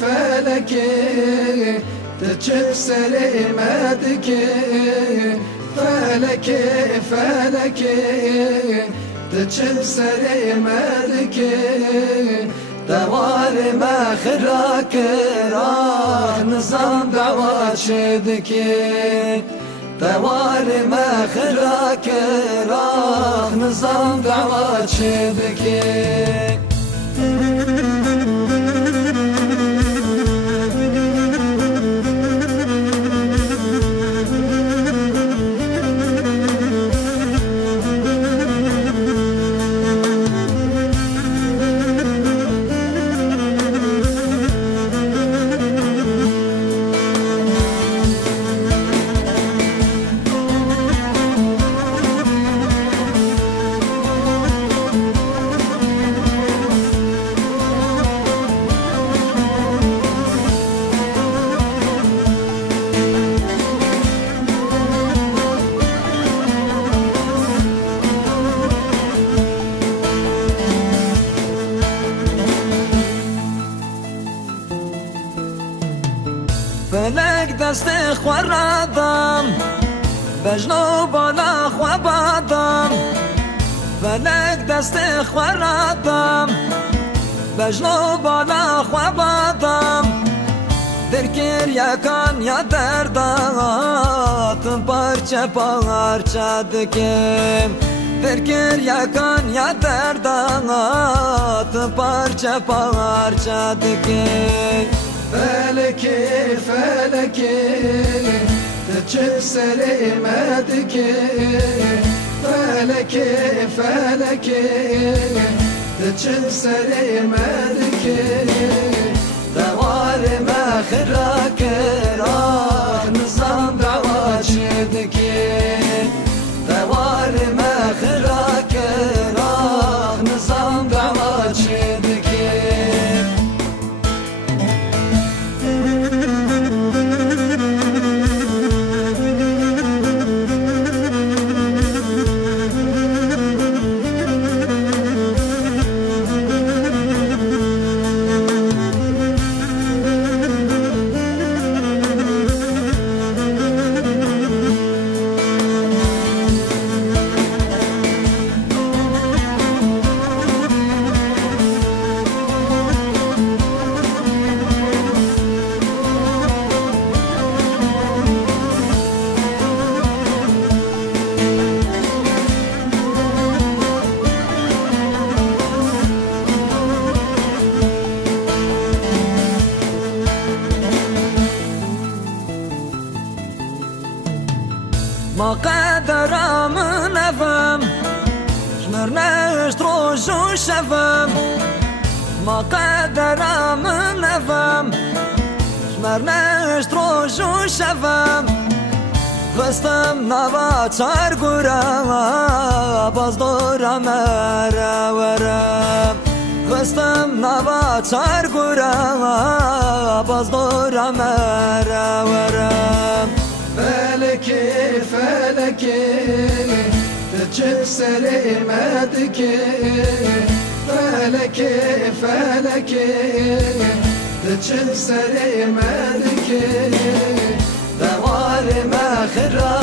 فلكي تجب سليمتك فلكي فلكي تجب سليمتك دوار ما خراك راه نظام دعوات شدكي دوار ما خراك راه نظام دعوات شدكي فلك دست خوردم بجنو بالا خوابادم فلك دست خوردم بجنو بالا خوابادم درکر یکان یا درداتم پارچه پارچه دکم درکر یکان یا درداتم پارچه پارچه دکم فلكي فلكي تجب سليمتك فلكي فلكي تجب سليمتك دوار ما خراك راه نظام دعوات شدكي دوار ما خراك راه نظام دعوات شدكي ما قدر من افهم شمرناش تروش وشفم ما قدر من افهم شمرناش تروش وشفم خستم نوا چار گورا باز دورا مرا ورم خستم نوا چار گورا باز دورا مرا ورم فلكي فلكي تجب سليمتك فلكي فلكي تجب سليمتك دوار ما خراك